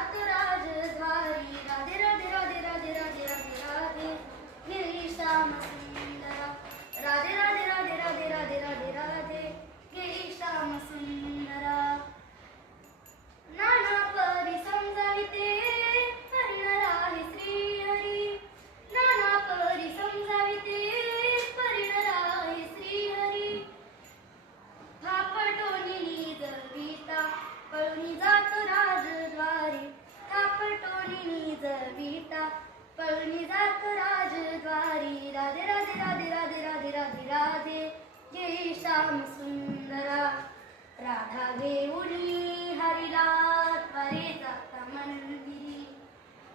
만들어. निजात राजद्वारी राधे सुंदरा। Radha देवुली हरिलात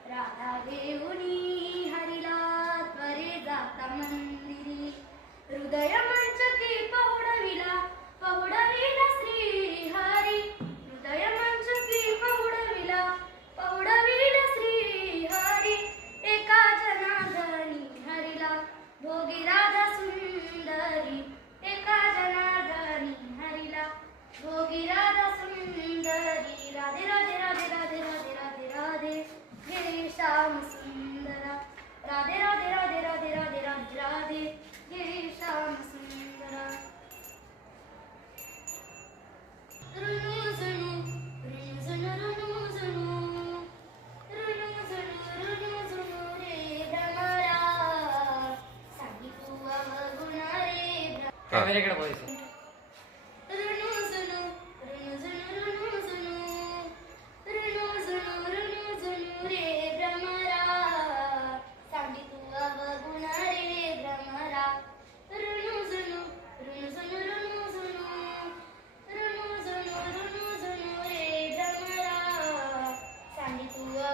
Radha देवुली ah. é ver a gravação.